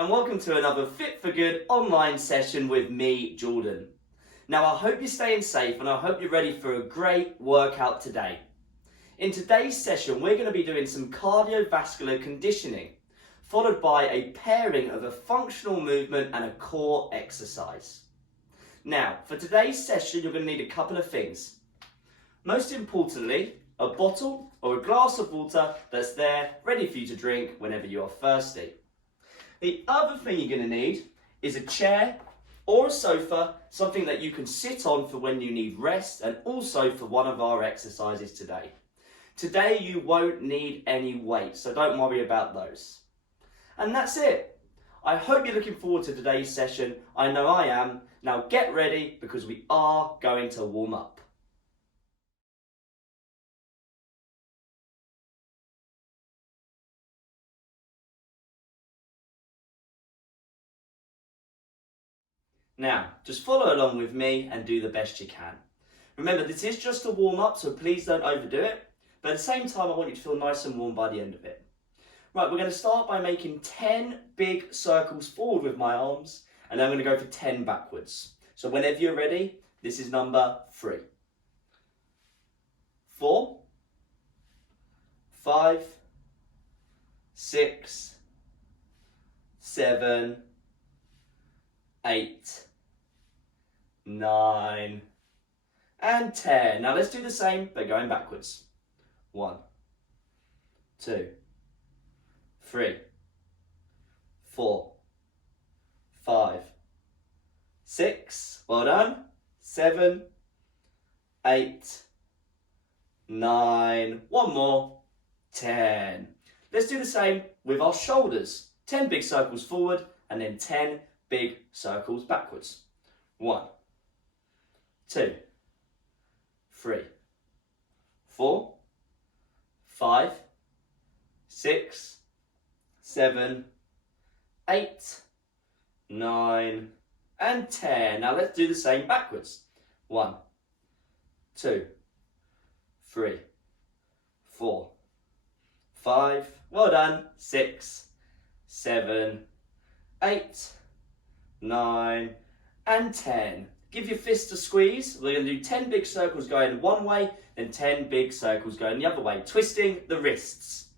and welcome to another Fit For Good online session with me, Jordan. Now I hope you're staying safe and I hope you're ready for a great workout today. In today's session we're going to be doing some cardiovascular conditioning, followed by a pairing of a functional movement and a core exercise. Now for today's session you're going to need a couple of things. Most importantly, a bottle or a glass of water that's there ready for you to drink whenever you are thirsty. The other thing you're going to need is a chair or a sofa, something that you can sit on for when you need rest and also for one of our exercises today. Today you won't need any weights, so don't worry about those. And that's it. I hope you're looking forward to today's session. I know I am. Now get ready because we are going to warm up. Now, just follow along with me and do the best you can. Remember, this is just a warm-up, so please don't overdo it. But at the same time, I want you to feel nice and warm by the end of it. Right, we're going to start by making 10 big circles forward with my arms, and then I'm going to go for 10 backwards. So whenever you're ready, this is number 3. 4, 5, 6, 7, 8, 9, and 10. Now let's do the same, but going backwards. 1, 2, 3, 4, 5, 6, well done, 7, 8, 9, one more, 10. Let's do the same with our shoulders. 10 big circles forward and then 10 big circles backwards. 1, 2, 3, 4, 5, 6, 7, 8, 9, and 10. Now let's do the same backwards. 1, 2, 3, 4, 5, well done, 6, 7, 8, 9, and 10. Give your fist a squeeze. We're going to do 10 big circles going one way, then 10 big circles going the other way, twisting the wrists.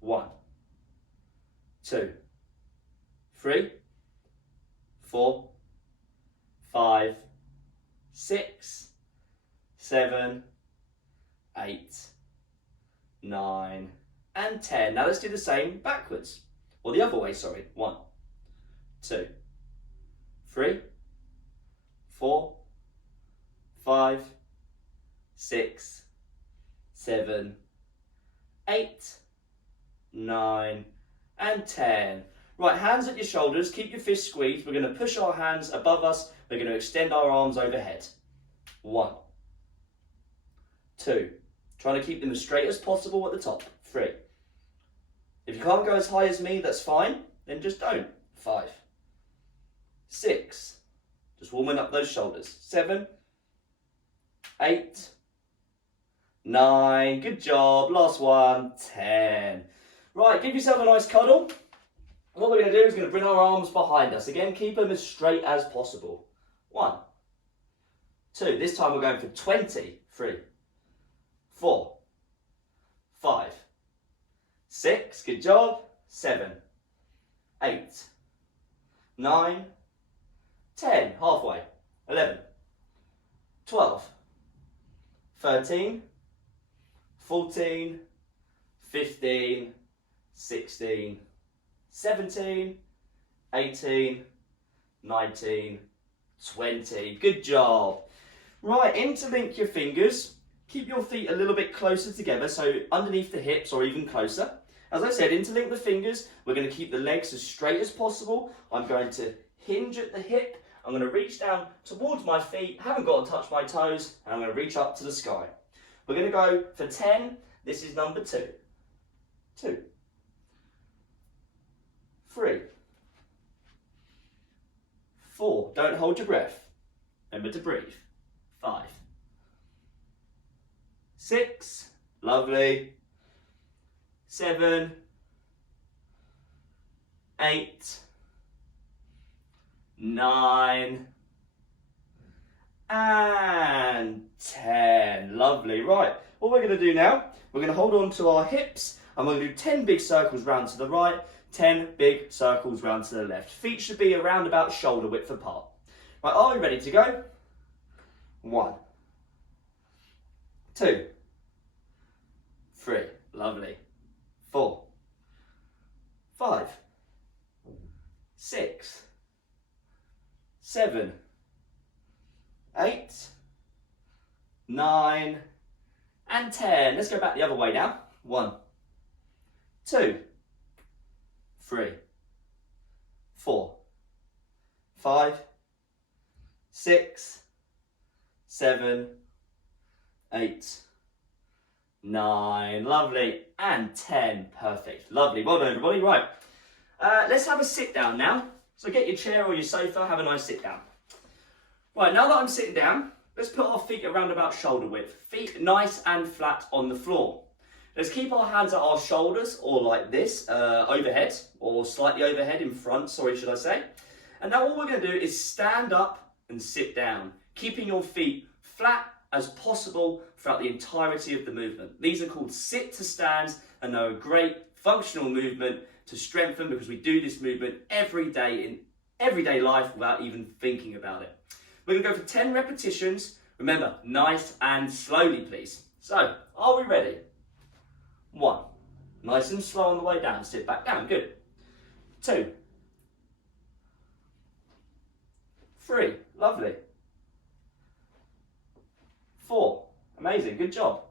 1, 2, 3, 4, 5, 6, 7, 8, 9, and 10. Now let's do the same backwards. Or the other way, sorry. 1, 2, 3, 4, 5, 6, 7, 8, 9, and 10. Right, hands at your shoulders, keep your fists squeezed. We're going to push our hands above us. We're going to extend our arms overhead. 1, 2, trying to keep them as straight as possible at the top. 3. If you can't go as high as me, that's fine. Then just don't. 5, 6, just warming up those shoulders. 7, 8, 9, good job. Last one, 10. Right, give yourself a nice cuddle. What we're going to do is going to bring our arms behind us. Again, keep them as straight as possible. 1, 2, this time we're going for 20. 3, 4, 5, 6, good job. 7, 8, 9, 10, halfway. 11, 12, 13, 14, 15, 16, 17, 18, 19, 20. Good job. Right, interlink your fingers. Keep your feet a little bit closer together, so underneath the hips or even closer. As I said, interlink the fingers. We're going to keep the legs as straight as possible. I'm going to hinge at the hip. I'm going to reach down towards my feet, haven't got to touch my toes, and I'm going to reach up to the sky. We're going to go for 10. This is number 2. 2, 3, 4. Don't hold your breath. Remember to breathe. 5, 6. Lovely. 7, 8, 9, and 10. Lovely. Right, what we're going to do now, we're going to hold on to our hips and we're going to do 10 big circles round to the right, 10 big circles round to the left. Feet should be around about shoulder width apart. Right, are we ready to go? 1, 2, 3, lovely. 4, 5, 6, 7, 8, 9, and 10. Let's go back the other way now. 1, 2, 3, 4, 5, 6, 7, 8, 9, lovely, and 10, perfect, lovely, well done everybody. Right, let's have a sit down now. So get your chair or your sofa, have a nice sit down. Right, now that I'm sitting down, let's put our feet around about shoulder width, feet nice and flat on the floor. Let's keep our hands at our shoulders, or like this, overhead, or slightly overhead in front, sorry should I say. And now all we're going to do is stand up and sit down, keeping your feet flat as possible throughout the entirety of the movement. These are called sit to stands, and they're a great functional movement to strengthen, because we do this movement every day in everyday life without even thinking about it. We're going to go for 10 repetitions. Remember, nice and slowly, please. So, are we ready? 1, nice and slow on the way down. Sit back down, good. 2, 3, lovely. 4, amazing, good job.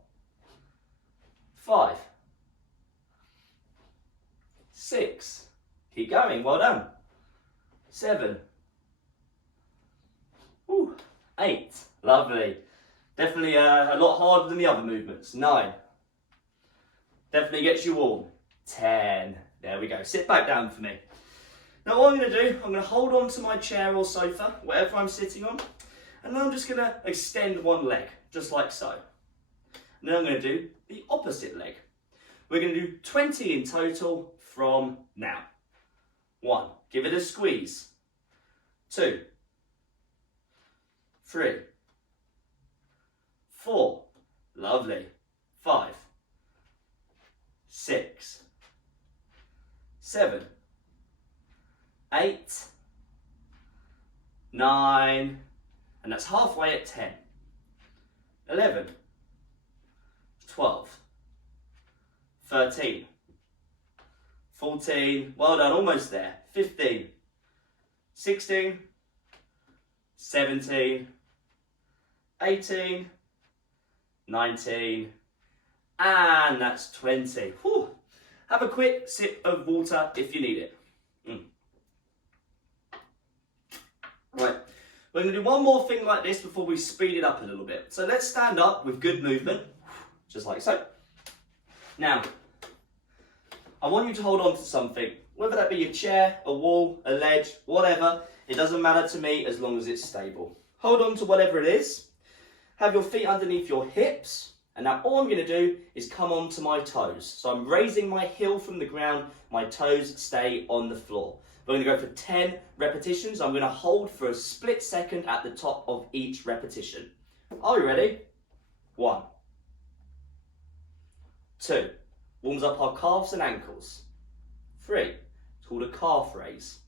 5, 6, keep going, well done. 7, 8, lovely. Definitely a lot harder than the other movements. 9, definitely gets you warm. 10, there we go. Sit back down for me. Now what I'm going to do, I'm going to hold on to my chair or sofa, whatever I'm sitting on, and then I'm just going to extend one leg, just like so. And then I'm going to do the opposite leg. We're going to do 20 in total from now. 1, give it a squeeze. 2, 3, 4, lovely. 5, 6, 7, 8, 9, and that's halfway at 10. 11, 12, 13, 14, well done, almost there. 15, 16, 17, 18, 19, and that's 20. Whew. Have a quick sip of water if you need it. Right, we're going to do one more thing like this before we speed it up a little bit. So let's stand up with good movement, just like so. Now, I want you to hold on to something, whether that be your chair, a wall, a ledge, whatever. It doesn't matter to me as long as it's stable. Hold on to whatever it is. Have your feet underneath your hips. And now all I'm going to do is come onto my toes. So I'm raising my heel from the ground. My toes stay on the floor. We're going to go for 10 repetitions. I'm going to hold for a split second at the top of each repetition. Are you ready? 1, 2. Warms up our calves and ankles. 3. It's called a calf raise.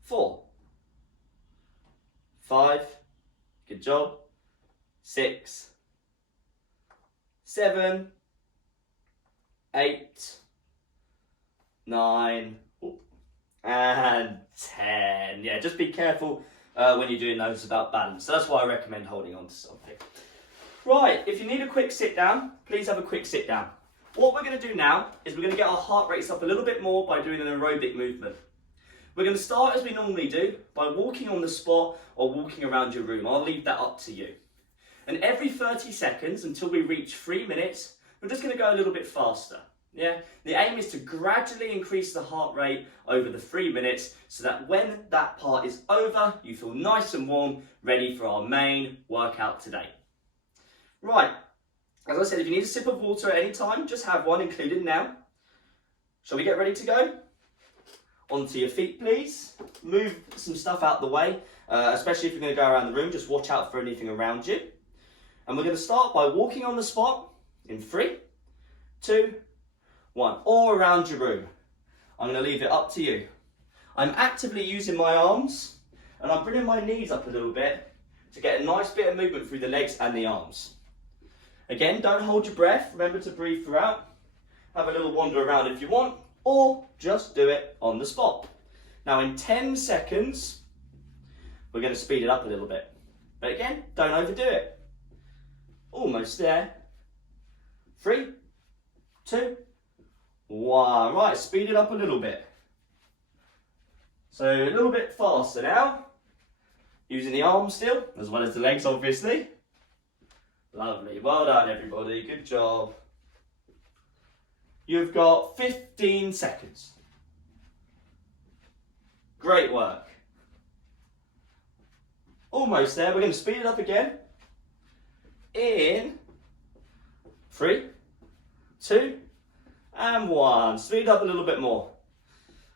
4, 5. Good job. 6, 7, 8, 9, and 10. Yeah, just be careful when you're doing those about balance. So that's why I recommend holding on to something. Right, if you need a quick sit down, please have a quick sit down. What we're going to do now is we're going to get our heart rates up a little bit more by doing an aerobic movement. We're going to start as we normally do by walking on the spot or walking around your room. I'll leave that up to you. And every 30 seconds until we reach 3 minutes, we're just going to go a little bit faster. Yeah, the aim is to gradually increase the heart rate over the 3 minutes so that when that part is over, you feel nice and warm, ready for our main workout today. Right, as I said, if you need a sip of water at any time, just have one included now. Shall we get ready to go? onto your feet, please. Move some stuff out the way, especially if you're going to go around the room. Just watch out for anything around you. And we're going to start by walking on the spot in 3, 2, 1, or around your room. I'm going to leave it up to you. I'm actively using my arms, and I'm bringing my knees up a little bit to get a nice bit of movement through the legs and the arms. Again, don't hold your breath. Remember to breathe throughout. Have a little wander around if you want, or just do it on the spot. Now in 10 seconds, we're going to speed it up a little bit. But again, don't overdo it. Almost there. 3, 2, 1. Right, speed it up a little bit. So a little bit faster now. Using the arms still, as well as the legs, obviously. Lovely. Well done, everybody. Good job. You've got 15 seconds. Great work. Almost there. We're going to speed it up again. In 3, 2, and 1. Speed up a little bit more.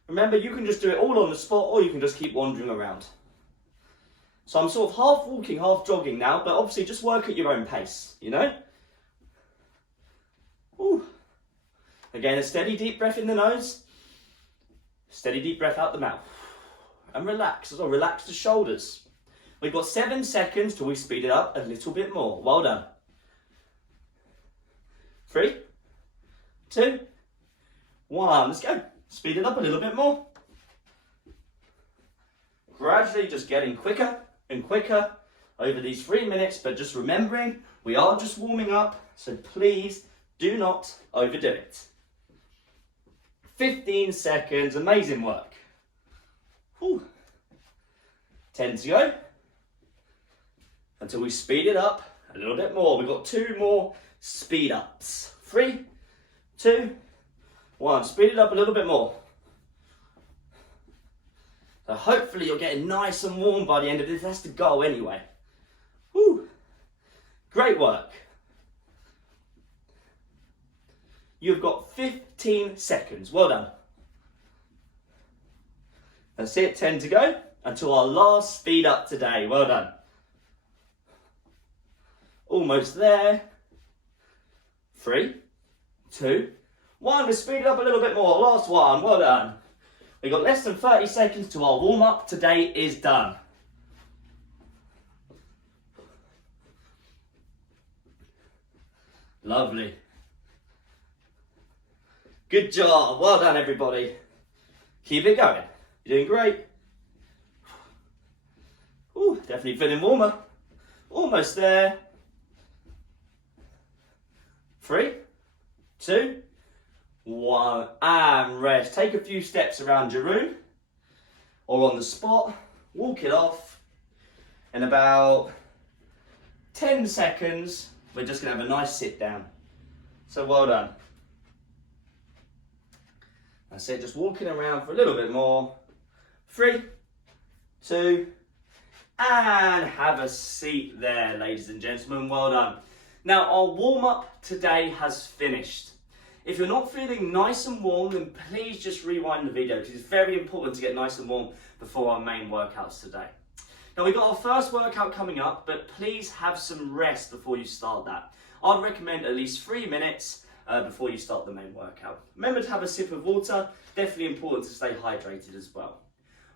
Remember, you can just do it all on the spot, or you can just keep wandering around. So I'm sort of half walking, half jogging now, but obviously just work at your own pace, you know? Ooh. Again, a steady deep breath in the nose, steady deep breath out the mouth. And relax as well, relax the shoulders. We've got 7 seconds till we speed it up a little bit more. Well done. 3, 2, 1, let's go. Speed it up a little bit more. Gradually just getting quicker and quicker over these 3 minutes, but just remembering we are just warming up, so please do not overdo it. 15 seconds, amazing work. Whew. 10 to go until we speed it up a little bit more. We've got 2 more speed ups. 3, 2, 1. Speed it up a little bit more. So hopefully you're getting nice and warm by the end of this. That's the goal anyway. Woo. Great work. You've got 15 seconds. Well done. That's it. 10 to go until our last speed up today. Well done. Almost there. 3, 2, 1. Let's speed it up a little bit more. Last one. Well done. We've got less than 30 seconds to our warm-up. Today is done. Lovely. Good job. Well done, everybody. Keep it going. You're doing great. Ooh, definitely feeling warmer. Almost there. 3, 2, 1, and rest. Take a few steps around your room or on the spot. Walk it off. In about 10 seconds, we're just going to have a nice sit down. So well done. That's it, just walking around for a little bit more. 3, 2, and have a seat there, ladies and gentlemen. Well done. Now, our warm-up today has finished. If you're not feeling nice and warm, then please just rewind the video because it's very important to get nice and warm before our main workouts today. Now, we've got our first workout coming up, but please have some rest before you start that. I'd recommend at least 3 minutes before you start the main workout. Remember to have a sip of water, definitely important to stay hydrated as well.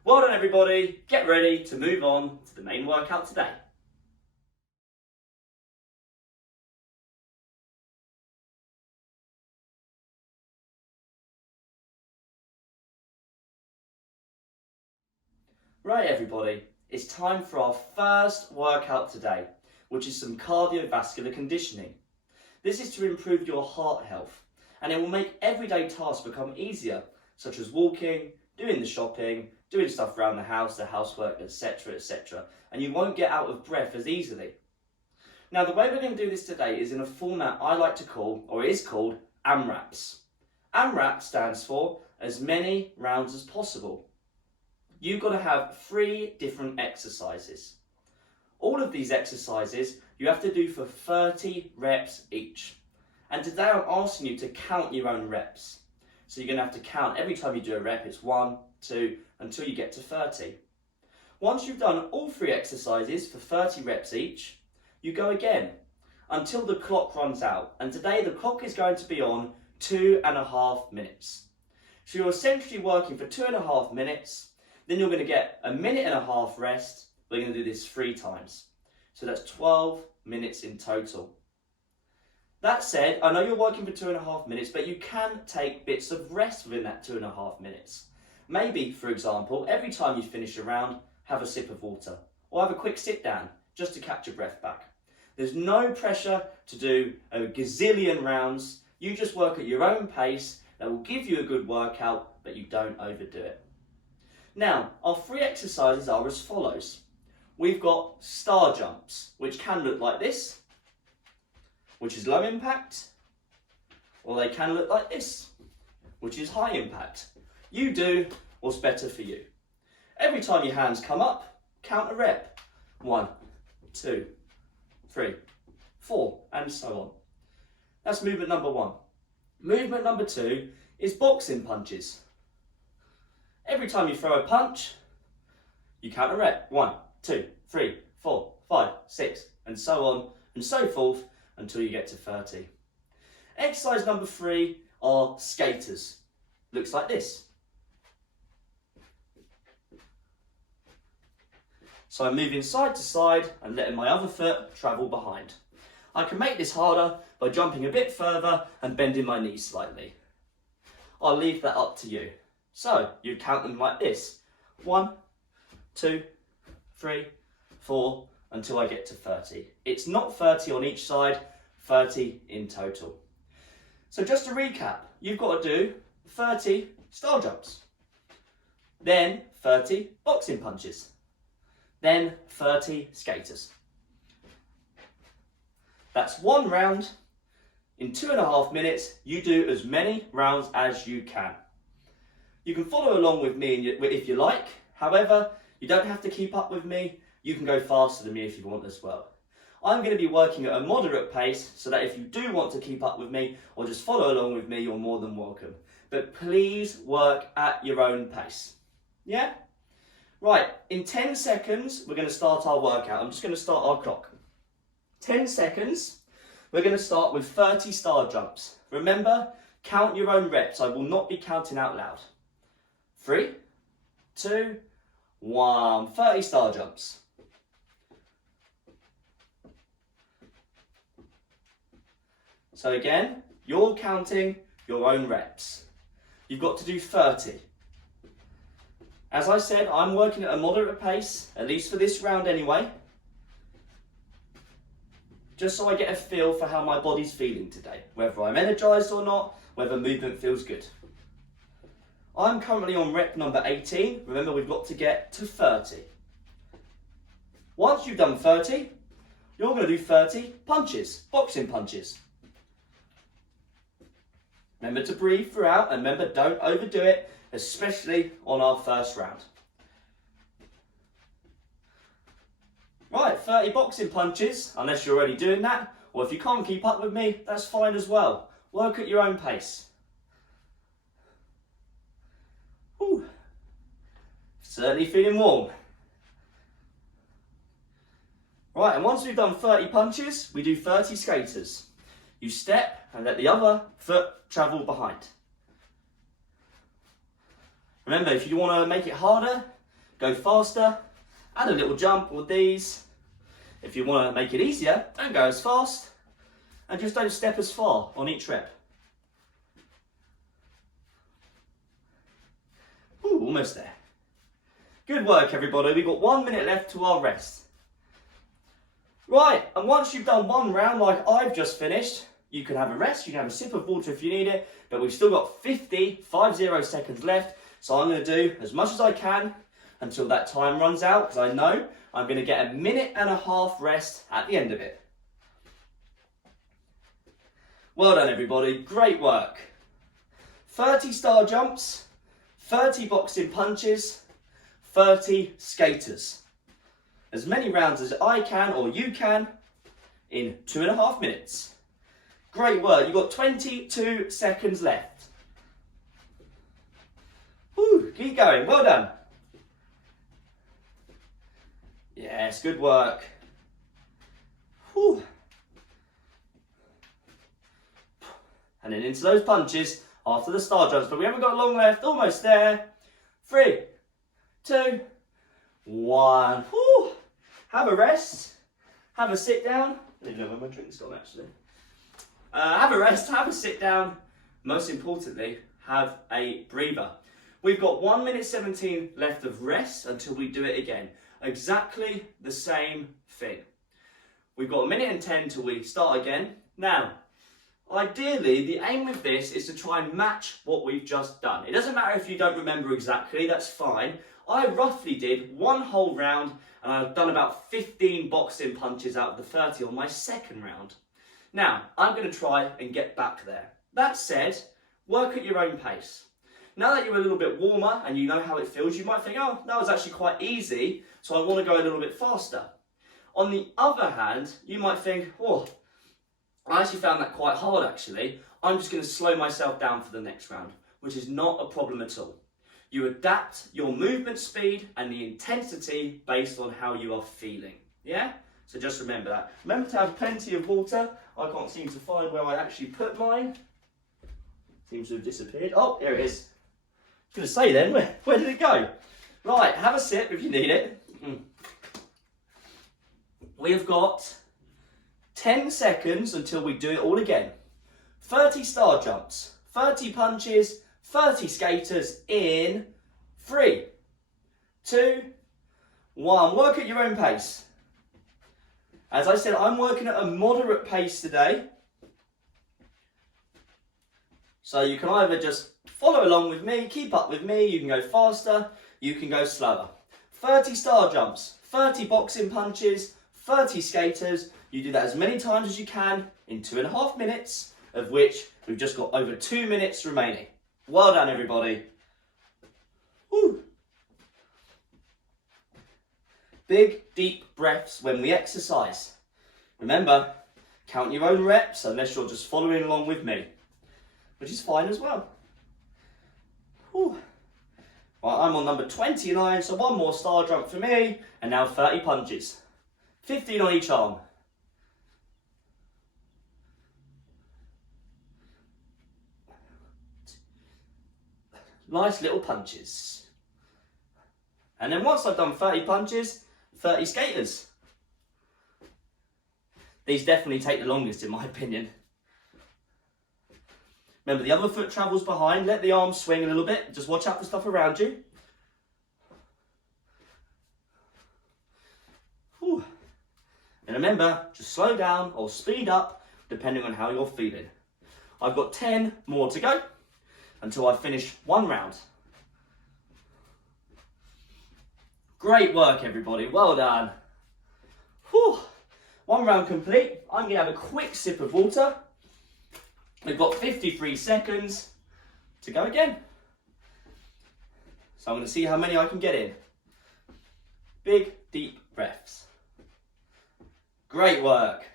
Well done, everybody. Get ready to move on to the main workout today. Right, everybody, it's time for our first workout today, which is some cardiovascular conditioning. This is to improve your heart health, and it will make everyday tasks become easier, such as walking, doing the shopping, doing stuff around the house, the housework, etc., etc., and you won't get out of breath as easily. Now, the way we're going to do this today is in a format I like to call, or is called, AMRAPS. AMRAP stands for as many rounds as possible. You've got to have 3 different exercises. All of these exercises you have to do for 30 reps each. And today I'm asking you to count your own reps. So you're going to have to count every time you do a rep, it's 1, 2, until you get to 30. Once you've done all 3 exercises for 30 reps each, you go again until the clock runs out. And today the clock is going to be on 2.5 minutes. So you're essentially working for 2.5 minutes, then you're going to get a minute and a half rest. We're going to do this 3 times. So that's 12 minutes in total. That said, I know you're working for 2.5 minutes, but you can take bits of rest within that 2.5 minutes. Maybe, for example, every time you finish a round, have a sip of water, or have a quick sit down, just to catch your breath back. There's no pressure to do a gazillion rounds. You just work at your own pace. That will give you a good workout, but you don't overdo it. Now, our 3 exercises are as follows. We've got star jumps, which can look like this, which is low impact, or they can look like this, which is high impact. You do what's better for you. Every time your hands come up, count a rep. 1, 2, 3, 4, and so on. That's movement number 1. Movement number 2 is boxing punches. Every time you throw a punch, you count a rep. 1, 2, 3, 4, 5, 6, and so on and so forth until you get to 30. Exercise number 3 are skaters. Looks like this. So I'm moving side to side and letting my other foot travel behind. I can make this harder by jumping a bit further and bending my knees slightly. I'll leave that up to you. So you count them like this. 1, 2, 3, 4, until I get to 30. It's not 30 on each side, 30 in total. So just to recap, you've got to do 30 star jumps, then 30 boxing punches, then 30 skaters. That's 1 round. In 2.5 minutes, you do as many rounds as you can. You can follow along with me if you like. However, you don't have to keep up with me. You can go faster than me if you want as well. I'm going to be working at a moderate pace so that if you do want to keep up with me or just follow along with me, you're more than welcome. But please work at your own pace. Yeah? Right, in 10 seconds, we're going to start our workout. I'm just going to start our clock. 10 seconds, we're going to start with 30 star jumps. Remember, count your own reps. I will not be counting out loud. 3, 2, 1, 30 star jumps. So again, you're counting your own reps. You've got to do 30. As I said, I'm working at a moderate pace, at least for this round anyway, just so I get a feel for how my body's feeling today, whether I'm energized or not, whether movement feels good. I'm currently on rep number 18. Remember, we've got to get to 30. Once you've done 30, you're going to do 30 punches, boxing punches. Remember to breathe throughout, and remember, don't overdo it, especially on our first round. Right, 30 boxing punches, unless you're already doing that, or if you can't keep up with me, that's fine as well. Work at your own pace. Whew. Certainly feeling warm. Right, and once we've done 30 punches, we do 30 skaters. You step and let the other foot travel behind. Remember, if you want to make it harder, go faster, add a little jump with these. If you want to make it easier, don't go as fast, and just don't step as far on each rep. Ooh, almost there. Good work, everybody. We've got 1 minute left to our rest. Right, and once you've done 1 round like I've just finished, you can have a rest, you can have a sip of water if you need it, but we've still got 50 seconds left, so I'm going to do as much as I can until that time runs out, because I know I'm going to get a minute and a half rest at the end of it. Well done, everybody, great work. 30 star jumps, 30 boxing punches, 30 skaters. As many rounds as I can or you can in 2.5 minutes. Great work, you've got 22 seconds left. Whew, keep going, well done. Yes, good work. Whew. And then into those punches after the star jumps, but we haven't got long left, almost there. 3, 2, 1. Whew. Have a rest, have a sit down. I don't know where my drink's gone actually. Have a rest, have a sit down. Most importantly, have a breather. We've got 1 minute 17 left of rest until we do it again. Exactly the same thing. We've got 1 minute and 10 till we start again. Now, ideally, the aim with this is to try and match what we've just done. It doesn't matter if you don't remember exactly, that's fine. I roughly did 1 whole round and I've done about 15 boxing punches out of the 30 on my second round. Now, I'm going to try and get back there. That said, work at your own pace. Now that you're a little bit warmer and you know how it feels, you might think, oh, that was actually quite easy, so I want to go a little bit faster. On the other hand, you might think, oh, I actually found that quite hard actually. I'm just going to slow myself down for the next round, which is not a problem at all. You adapt your movement speed and the intensity based on how you are feeling. Yeah? So just remember that. Remember to have plenty of water. I can't seem to find where I actually put mine. Seems to have disappeared. Oh, here it is. I was going to say then, where did it go? Right, have a sip if you need it. We have got 10 seconds until we do it all again. 30 star jumps, 30 punches, 30 skaters in 3, 2, 1. Work at your own pace. As I said, I'm working at a moderate pace today. So you can either just follow along with me, keep up with me, you can go faster, you can go slower. 30 star jumps, 30 boxing punches, 30 skaters. You do that as many times as you can in 2.5 minutes, of which we've just got over 2 minutes remaining. Well done, everybody. Woo. Big, deep breaths when we exercise. Remember, count your own reps unless you're just following along with me, which is fine as well. Whew. Right, I'm on number 29, so 1 more star jump for me, and now 30 punches. 15 on each arm. Nice little punches. And then once I've done 30 punches, 30 skaters. These definitely take the longest in my opinion. Remember, the other foot travels behind. Let the arms swing a little bit. Just watch out for stuff around you. Whew. And remember, just slow down or speed up depending on how you're feeling. I've got 10 more to go until I finish 1 round. Great work, everybody. Well done. Whew. 1 round complete. I'm going to have a quick sip of water. We've got 53 seconds to go again. So I'm going to see how many I can get in. Big, deep breaths. Great work.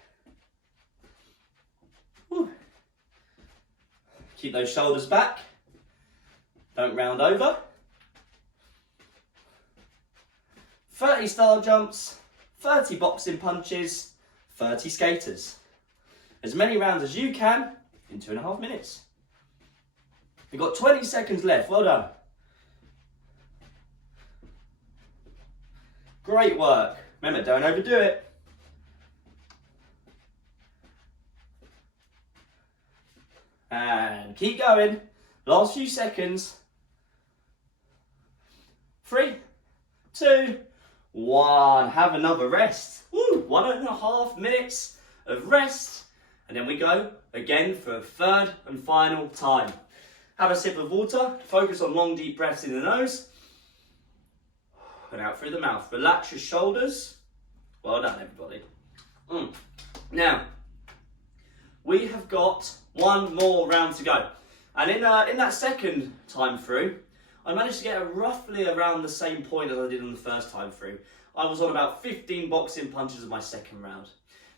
Whew. Keep those shoulders back. Don't round over. 30 star jumps, 30 boxing punches, 30 skaters. As many rounds as you can in 2.5 minutes. You've got 20 seconds left. Well done. Great work. Remember, don't overdo it. And keep going. Last few seconds. 3, 2, 1. Have another rest. Woo! 1.5 minutes of rest. And then we go again for a third and final time. Have a sip of water. Focus on long, deep breaths in the nose. And out through the mouth. Relax your shoulders. Well done, everybody. Now, we have got 1 more round to go. And in that second time through, I managed to get roughly around the same point as I did on the first time through. I was on about 15 boxing punches in my second round.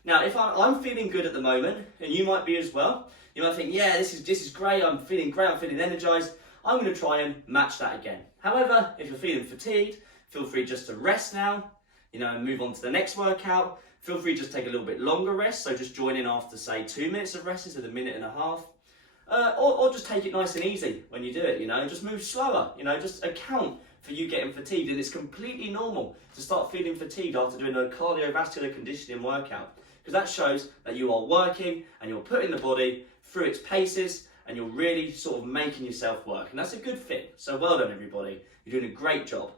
Now, if I'm feeling good at the moment, and you might be as well, you might think, yeah, this is great, I'm feeling great, I'm feeling energized. I'm going to try and match that again. However, if you're feeling fatigued, feel free just to rest now, and move on to the next workout. Feel free to just take a little bit longer rest, so just join in after, say, 2 minutes of rest instead of a minute and a half. Or just take it nice and easy when you do it, just move slower, just account for you getting fatigued. And it's completely normal to start feeling fatigued after doing a cardiovascular conditioning workout, because that shows that you are working and you're putting the body through its paces and you're really sort of making yourself work. And that's a good thing. So well done, everybody. You're doing a great job.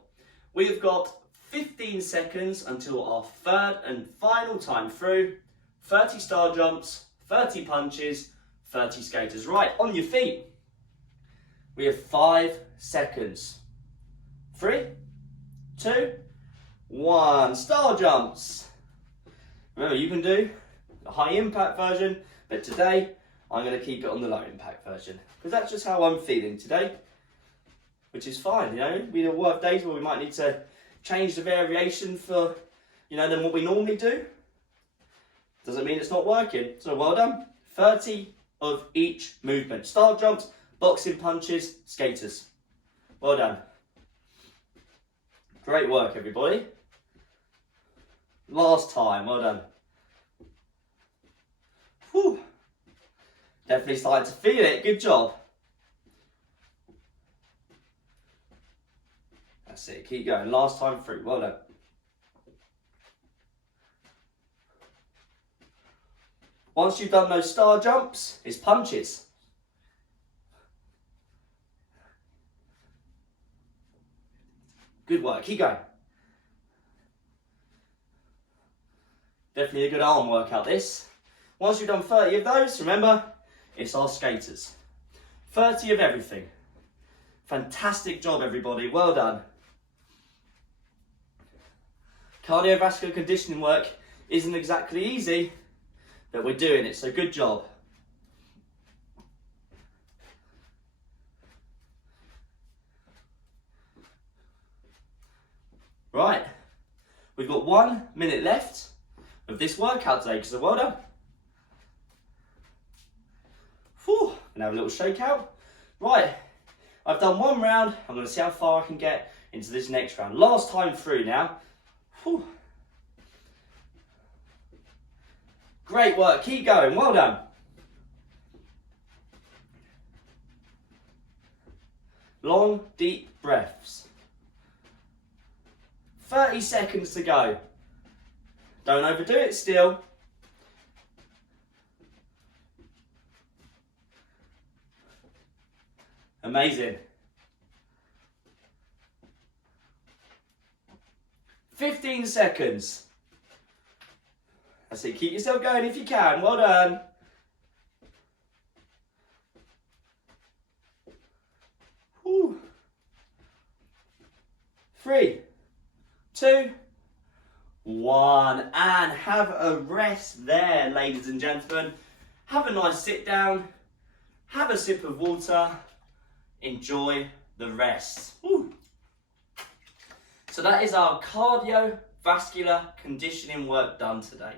We've got 15 seconds until our third and final time through. 30 star jumps, 30 punches, 30 skaters. Right, on your feet. We have 5 seconds. 3, 2, 1. Star jumps. Remember, you can do the high impact version, but today I'm going to keep it on the low impact version, because that's just how I'm feeling today, which is fine. We will have days where we might need to change the variation for, than what we normally do. Doesn't mean it's not working. So well done. 30 of each movement. Star jumps, boxing punches, skaters. Well done. Great work, everybody. Last time, well done. Whew. Definitely starting to feel it. Good job. That's it. Keep going. Last time through. Well done. Once you've done those star jumps, it's punches. Good work. Keep going. Definitely a good arm workout, this. Once you've done 30 of those, remember, it's our skaters. 30 of everything. Fantastic job, everybody. Well done. Cardiovascular conditioning work isn't exactly easy, but we're doing it, so good job. Right, we've got 1 minute left of this workout today, so well done. Whew, gonna have a little shakeout. Right, I've done 1 round. I'm gonna see how far I can get into this next round. Last time through now. Whew. Great work, keep going, well done. Long, deep breaths. 30 seconds to go. Don't overdo it still. Amazing. 15 seconds. That's it, keep yourself going if you can, well done. Whew. 3, 2, 1, and have a rest there, ladies and gentlemen. Have a nice sit down, have a sip of water, enjoy the rest. Whew. So that is our cardiovascular conditioning work done today.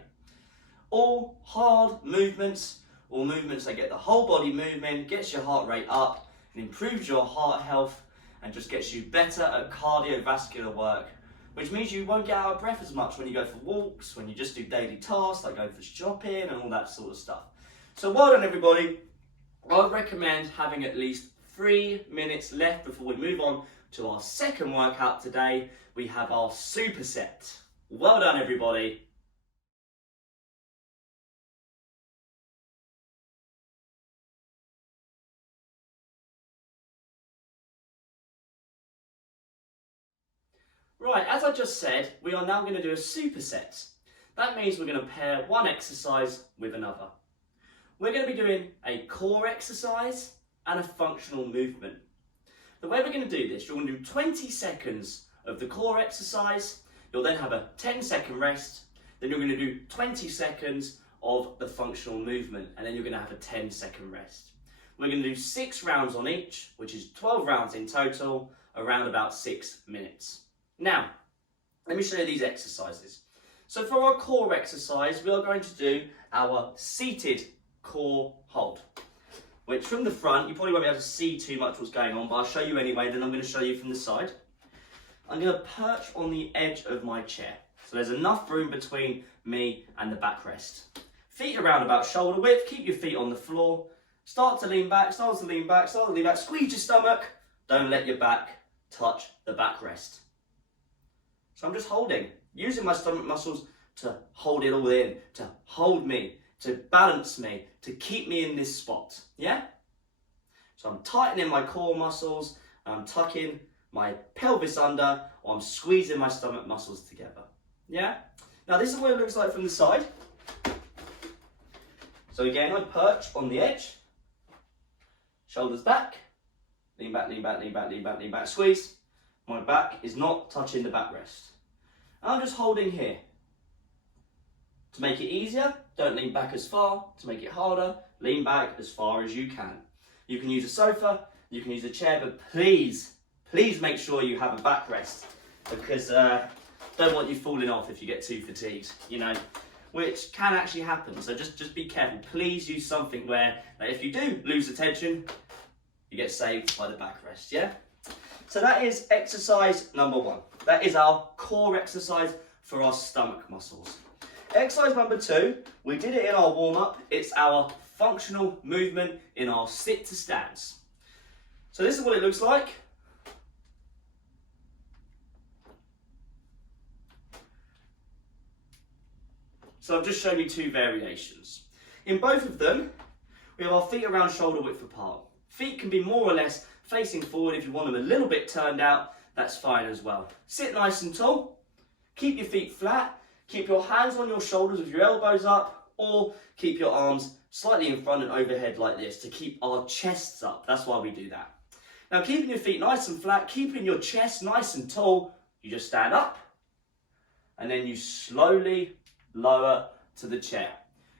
All hard movements, all movements that get the whole body moving, gets your heart rate up, and improves your heart health, and just gets you better at cardiovascular work, which means you won't get out of breath as much when you go for walks, when you just do daily tasks like going for shopping and all that sort of stuff. So well done, everybody. I'd recommend having at least 3 minutes left before we move on to our second workout today. We have our superset. Well done, everybody. Right, as I just said, we are now going to do a superset. That means we're going to pair one exercise with another. We're going to be doing a core exercise and a functional movement. The way we're going to do this, you're going to do 20 seconds of the core exercise, you'll then have a 10-second rest, then you're going to do 20 seconds of the functional movement, and then you're going to have a 10-second rest. We're going to do 6 rounds on each, which is 12 rounds in total, around about 6 minutes. Now, let me show you these exercises. So for our core exercise, we are going to do our seated core hold. which from the front, you probably won't be able to see too much what's going on, but I'll show you anyway, then I'm going to show you from the side. I'm going to perch on the edge of my chair. So there's enough room between me and the backrest. Feet around about shoulder width, keep your feet on the floor. Start to lean back, start to lean back, start to lean back. Squeeze your stomach. Don't let your back touch the backrest. So I'm just holding, using my stomach muscles to hold it all in, to hold me, to balance me, to keep me in this spot, yeah? So I'm tightening my core muscles, I'm tucking my pelvis under, or I'm squeezing my stomach muscles together, yeah? Now this is what it looks like from the side. So again, I perch on the edge, shoulders back, lean back, lean back, lean back, lean back, lean back, squeeze. My back is not touching the backrest. I'm just holding here. To make it easier, don't lean back as far. To make it harder, lean back as far as you can. You can use a sofa, you can use a chair, but please make sure you have a backrest, because don't want you falling off if you get too fatigued, you know, which can actually happen. So just be careful. Please use something where if you do lose attention, you get saved by the backrest, yeah? So that is exercise number 1. That is our core exercise for our stomach muscles. Exercise number 2, we did it in our warm-up. It's our functional movement in our sit to stands. So this is what it looks like. So I've just shown you 2 variations. In both of them, we have our feet around shoulder width apart. Feet can be more or less facing forward. If you want them a little bit turned out, that's fine as well. Sit nice and tall. Keep your feet flat. Keep your hands on your shoulders with your elbows up, or keep your arms slightly in front and overhead like this to keep our chests up. That's why we do that. Now, keeping your feet nice and flat, keeping your chest nice and tall, you just stand up and then you slowly lower to the chair,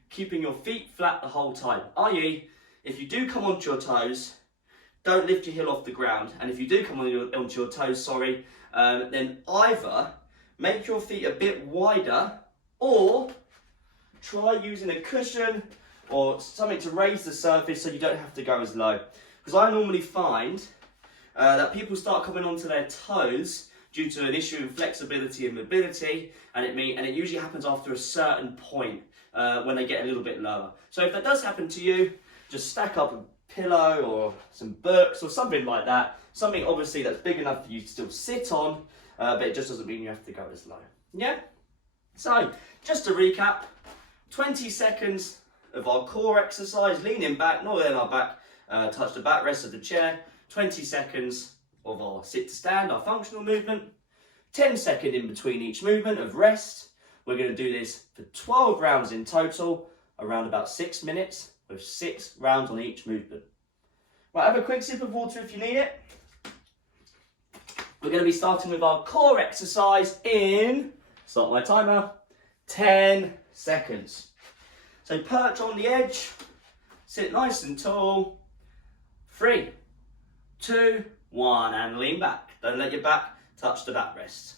keeping your feet flat the whole time. I.e., if you do come onto your toes, don't lift your heel off the ground. And if you do come onto your toes, then either make your feet a bit wider, or try using a cushion or something to raise the surface so you don't have to go as low. Because I normally find that people start coming onto their toes due to an issue in flexibility and mobility, and it usually happens after a certain point when they get a little bit lower. So if that does happen to you, just stack up a pillow or some books or something like that, something obviously that's big enough for you to still sit on, but it just doesn't mean you have to go as low. Yeah? So, just to recap, 20 seconds of our core exercise, leaning back, not letting our back touch the backrest of the chair. 20 seconds of our sit to stand, our functional movement. 10 seconds in between each movement of rest. We're going to do this for 12 rounds in total, around about 6 minutes, with 6 rounds on each movement. Right, have a quick sip of water if you need it. We're going to be starting with our core exercise in, start my timer, 10 seconds. So perch on the edge, sit nice and tall. 3, 2, 1, and lean back. Don't let your back touch the backrest.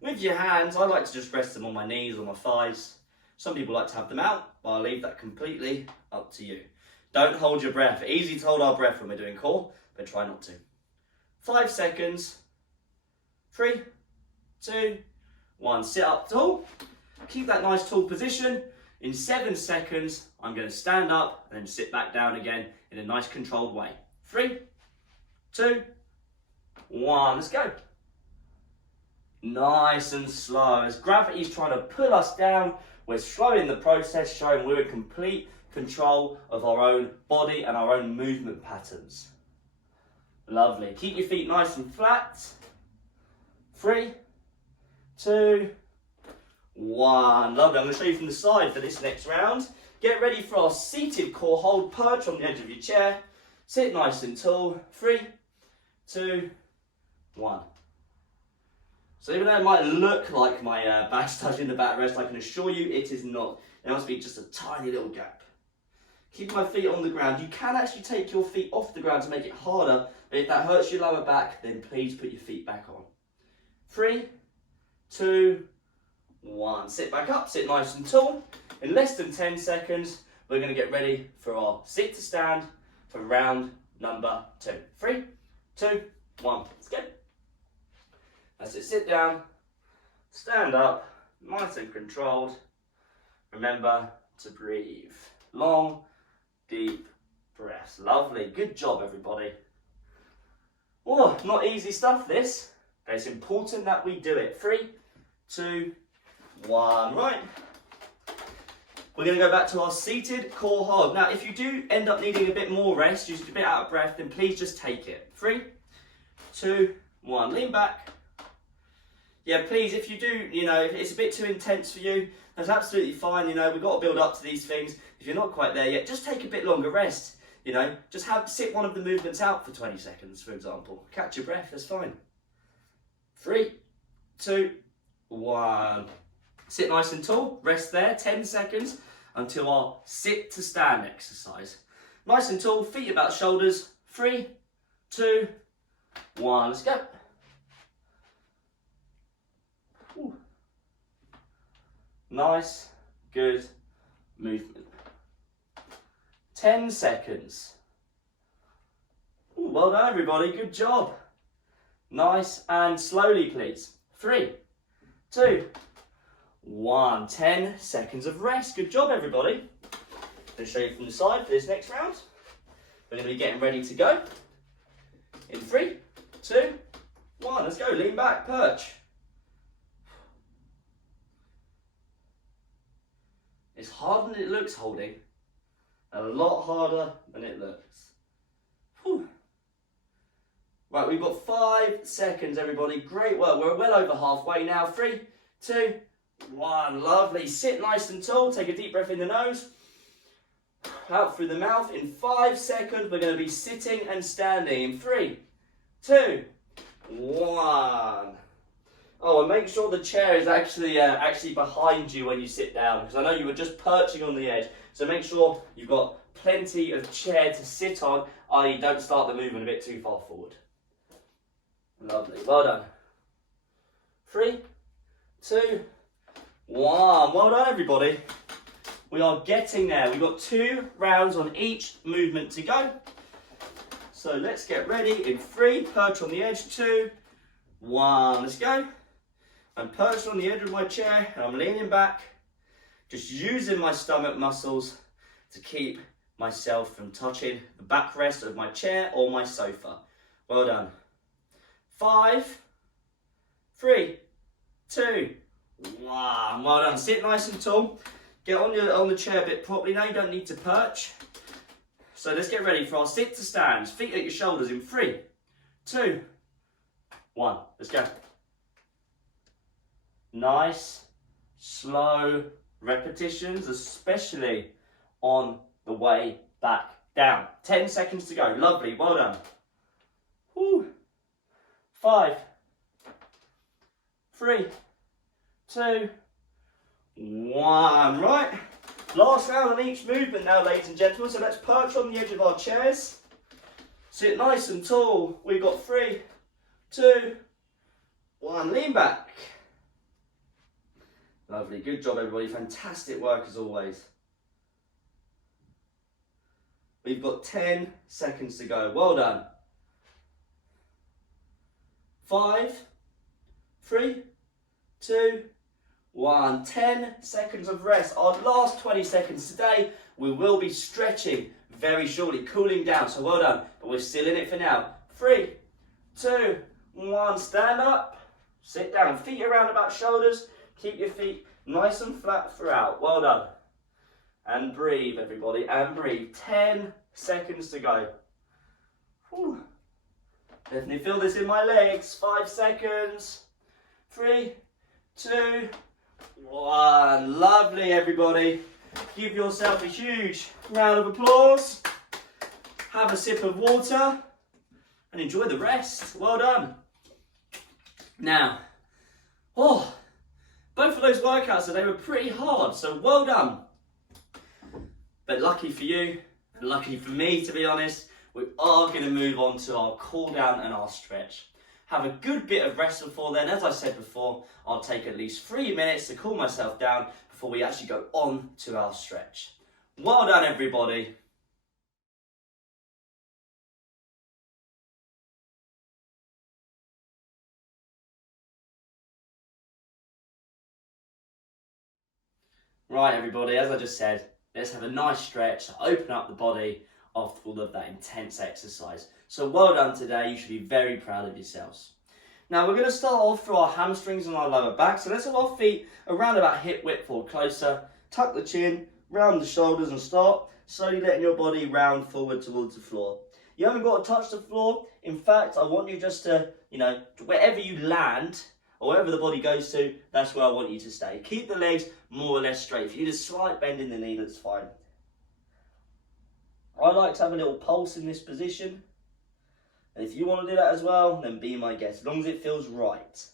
With your hands, I like to just rest them on my knees or my thighs. Some people like to have them out, but I'll leave that completely up to you. Don't hold your breath. Easy to hold our breath when we're doing core, but try not to. 5 seconds. 3, 2, 1. Sit up tall. Keep that nice tall position. In 7 seconds, I'm going to stand up and then sit back down again in a nice controlled way. 3, 2, 1. Let's go. Nice and slow. As gravity's trying to pull us down, we're slowing the process, showing we're in complete control of our own body and our own movement patterns. Lovely. Keep your feet nice and flat. 3, 2, 1. Lovely. I'm going to show you from the side for this next round. Get ready for our seated core hold. Perch on the edge of your chair. Sit nice and tall. 3, 2, 1. So even though it might look like my back's touching the backrest, I can assure you it is not. There must be just a tiny little gap. Keep my feet on the ground. You can actually take your feet off the ground to make it harder, but if that hurts your lower back, then please put your feet back on. 3, 2, 1. Sit back up, sit nice and tall. In less than 10 seconds, we're going to get ready for our sit to stand for round number 2. 3, 2, 1, let's go. That's it, sit down, stand up, nice and controlled. Remember to breathe. Long, deep breaths. Lovely, good job everybody. Oh, not easy stuff this, but it's important that we do it. 3, 2, 1, right. We're going to go back to our seated core hold. Now, if you do end up needing a bit more rest, you're just a bit out of breath, then please just take it. 3, 2, 1, lean back. Yeah, please, if you do, if it's a bit too intense for you, that's absolutely fine. We've got to build up to these things. If you're not quite there yet, just take a bit longer rest. Just sit one of the movements out for 20 seconds, for example. Catch your breath, that's fine. 3, 2, 1. Sit nice and tall, rest there, 10 seconds until our sit to stand exercise. Nice and tall, feet about shoulders. 3, 2, 1, let's go. Ooh. Nice, good movement. 10 seconds. Ooh, well done everybody, good job. Nice and slowly please. 3, 2, 1. 10 seconds of rest. Good job everybody. I'm going to show you from the side for this next round. We're going to be getting ready to go. In 3, 2, 1. Let's go. Lean back, perch. It's harder than it looks holding. A lot harder than it looks. Whew. Right, we've got 5 seconds everybody. Great work. We're well over halfway now. 3, 2, 1. Lovely. Sit nice and tall. Take a deep breath in the nose. Out through the mouth. In 5 seconds, we're going to be sitting and standing. In 3, 2, 1. Oh, and make sure the chair is actually behind you when you sit down, because I know you were just perching on the edge. So make sure you've got plenty of chair to sit on, i.e. don't start the movement a bit too far forward. Lovely. Well done. 3, 2, 1. Well done, everybody. We are getting there. We've got 2 rounds on each movement to go. So let's get ready. In 3, perch on the edge. 2, 1. Let's go. I'm perched on the edge of my chair and I'm leaning back, just using my stomach muscles to keep myself from touching the backrest of my chair or my sofa. Well done. 5, 3, 2, 1. Well done. Sit nice and tall. Get on the chair a bit properly now. You don't need to perch. So let's get ready for our sit to stand. Feet at your shoulders in 3, 2, 1. Let's go. Nice, slow repetitions, especially on the way back down. 10 seconds to go. Lovely. Well done. Woo. 5, 3, 2, 1. Right. Last round on each movement now, ladies and gentlemen. So let's perch on the edge of our chairs. Sit nice and tall. We've got 3, 2, 1. Lean back. Lovely. Good job, everybody. Fantastic work as always. We've got 10 seconds to go. Well done. 5, 3, 2, 1. 10 seconds of rest. Our last 20 seconds today. We will be stretching very shortly, cooling down. So well done. But we're still in it for now. 3, 2, 1. Stand up. Sit down. Feet around about shoulders. Keep your feet nice and flat throughout. Well done. And breathe, everybody. And breathe. 10 seconds to go. Whew. Definitely feel this in my legs. 5 seconds. 3, 2, 1. Lovely, everybody. Give yourself a huge round of applause. Have a sip of water. And enjoy the rest. Well done. Now, both of those workouts today were pretty hard, so well done. But lucky for you, and lucky for me to be honest, we are going to move on to our cool down and our stretch. Have a good bit of rest before then. As I said before, I'll take at least 3 minutes to cool myself down before we actually go on to our stretch. Well done, everybody. Right, everybody, as I just said, let's have a nice stretch to open up the body after all of that intense exercise. So well done today, you should be very proud of yourselves. Now we're going to start off through our hamstrings and our lower back, so let's have our feet around about hip width or closer, tuck the chin, round the shoulders and start slowly letting your body round forward towards the floor. You haven't got to touch the floor, in fact I want you just to, wherever you land, or wherever the body goes to, that's where I want you to stay. Keep the legs more or less straight. If you need a slight bend in the knee, that's fine. I like to have a little pulse in this position. And if you want to do that as well, then be my guest, as long as it feels right.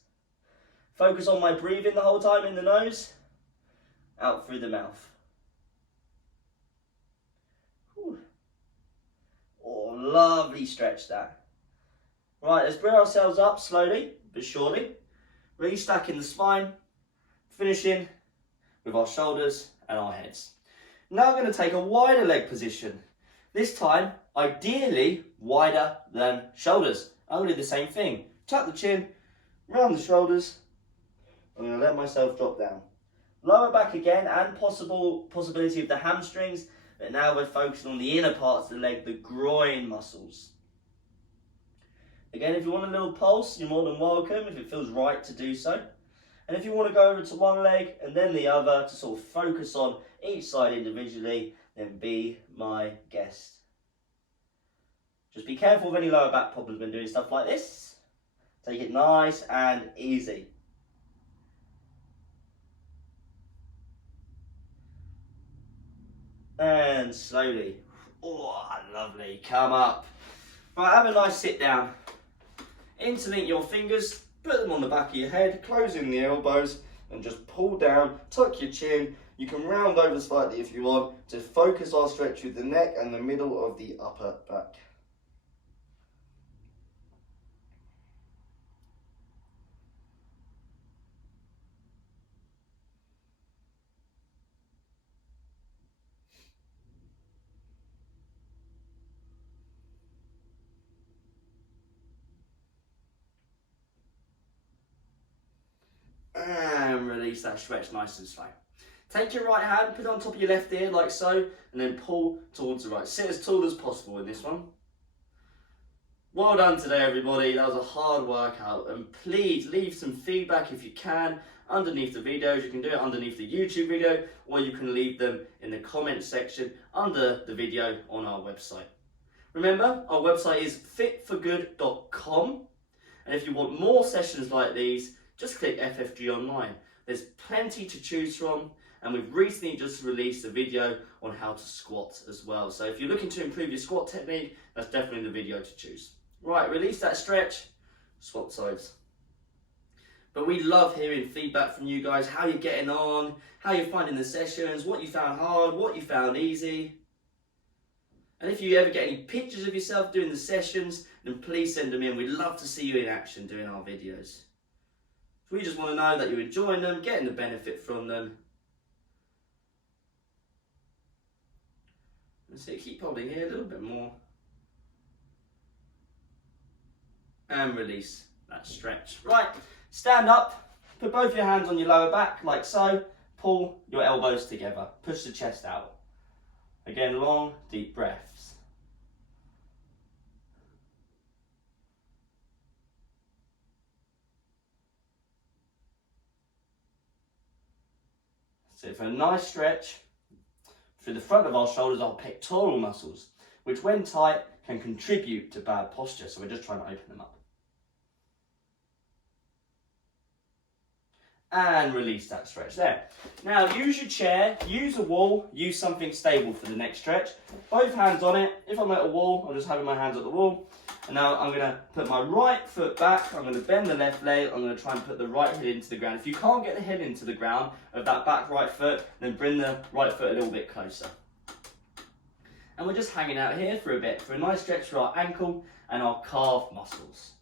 Focus on my breathing the whole time, in the nose, out through the mouth. Whew. Oh, lovely stretch that. Right, let's bring ourselves up slowly but surely. Really stacking the spine, finishing with our shoulders and our heads. Now we're going to take a wider leg position. This time, ideally, wider than shoulders. I'm going to do the same thing. Tuck the chin, round the shoulders. I'm going to let myself drop down. Lower back again, and possibility of the hamstrings. But now we're focusing on the inner parts of the leg, the groin muscles. Again, if you want a little pulse, you're more than welcome if it feels right to do so. And if you want to go over to one leg and then the other to sort of focus on each side individually, then be my guest. Just be careful of any lower back problems when doing stuff like this. Take it nice and easy. And slowly. Oh, lovely. Come up. Right, have a nice sit down. Interlink your fingers, put them on the back of your head, closing the elbows, and just pull down, tuck your chin. You can round over slightly if you want to focus our stretch with the neck and the middle of the upper back. And release that stretch nice and slow. Take your right hand, put it on top of your left ear like so, and then pull towards the right. Sit as tall as possible in this one. Well done today, everybody. That was a hard workout, and please leave some feedback if you can underneath the videos. You can do it underneath the YouTube video, or you can leave them in the comment section under the video on our website. Remember, our website is fitforgood.com, and if you want more sessions like these, just click FFG online. There's plenty to choose from, and we've recently just released a video on how to squat as well. So if you're looking to improve your squat technique, that's definitely the video to choose. Right, release that stretch, swap sides. But we love hearing feedback from you guys, how you're getting on, how you're finding the sessions, what you found hard, what you found easy. And if you ever get any pictures of yourself doing the sessions, then please send them in. We'd love to see you in action doing our videos. We just want to know that you're enjoying them, getting the benefit from them. So keep holding here a little bit more. And release that stretch. Right, stand up, put both your hands on your lower back like so. Pull your elbows together, push the chest out. Again, long, deep breaths. So for a nice stretch, through the front of our shoulders, our pectoral muscles, which when tight can contribute to bad posture. So we're just trying to open them up. And release that stretch there. Now use your chair, use a wall, use something stable for the next stretch. Both hands on it. If I'm at a wall, I'm just having my hands at the wall. And now I'm going to put my right foot back, I'm going to bend the left leg, I'm going to try and put the right heel into the ground. If you can't get the heel into the ground of that back right foot, then bring the right foot a little bit closer. And we're just hanging out here for a bit, for a nice stretch for our ankle and our calf muscles.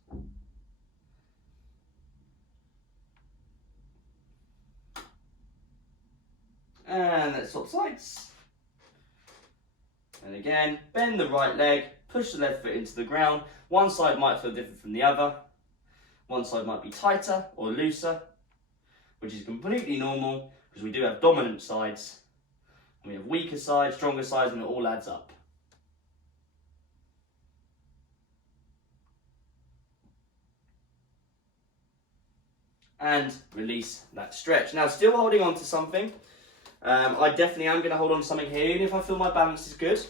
And let's swap sides. And again, bend the right leg, push the left foot into the ground. One side might feel different from the other. One side might be tighter or looser, which is completely normal because we do have dominant sides. And we have weaker sides, stronger sides, and it all adds up. And release that stretch. Now, still holding on to something. I definitely am going to hold on to something here, even if I feel my balance is good,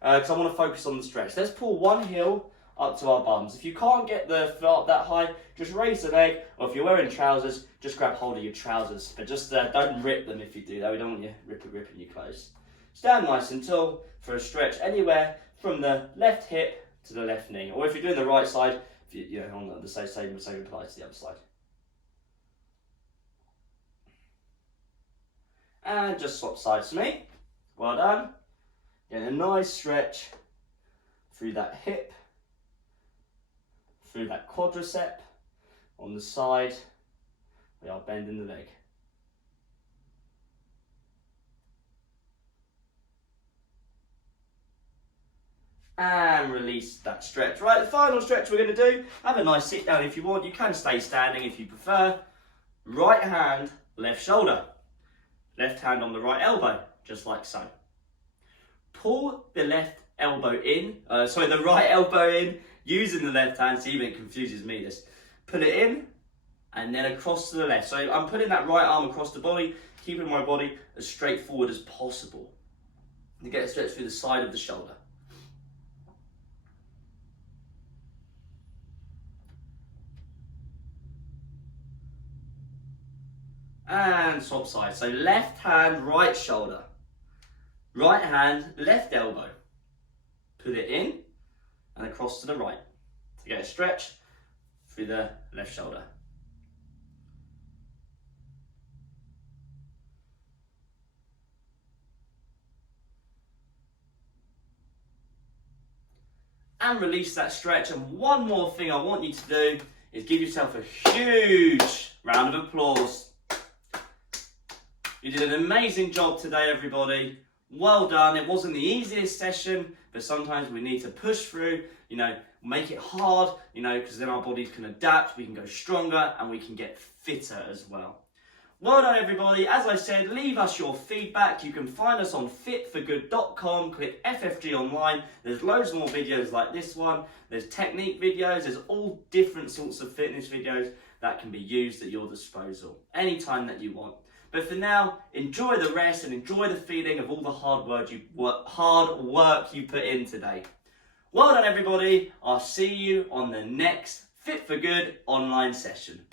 because I want to focus on the stretch. Let's pull one heel up to our bums. If you can't get the foot up that high, just raise the leg, or if you're wearing trousers, just grab hold of your trousers, but just don't rip them if you do that. We don't want you ripping your clothes. Stand nice and tall for a stretch anywhere from the left hip to the left knee, or if you're doing the right side, if you know, on the same applies to the other side. And just swap sides to me. Well done. Getting a nice stretch through that hip, through that quadricep. On the side, we are bending the leg. And release that stretch. Right, the final stretch we're going to do, have a nice sit down if you want. You can stay standing if you prefer. Right hand, left shoulder. Left hand on the right elbow, just like so. Pull the left elbow in, the right elbow in, using the left hand, so even it confuses me this. Pull it in, and then across to the left. So I'm putting that right arm across the body, keeping my body as straightforward as possible. To get a stretch through the side of the shoulder. And swap sides. So left hand, right shoulder. Right hand, left elbow. Put it in and across to the right to get a stretch through the left shoulder. And release that stretch. And one more thing I want you to do is give yourself a huge round of applause. You did an amazing job today, everybody. Well done. It wasn't the easiest session, but sometimes we need to push through, make it hard, because then our bodies can adapt, we can go stronger, and we can get fitter as well. Well done, everybody. As I said, leave us your feedback. You can find us on fitforgood.com. Click FFG online. There's loads more videos like this one. There's technique videos. There's all different sorts of fitness videos that can be used at your disposal anytime that you want. But for now, enjoy the rest and enjoy the feeling of all the hard work you put in today. Well done, everybody. I'll see you on the next Fit for Good online session.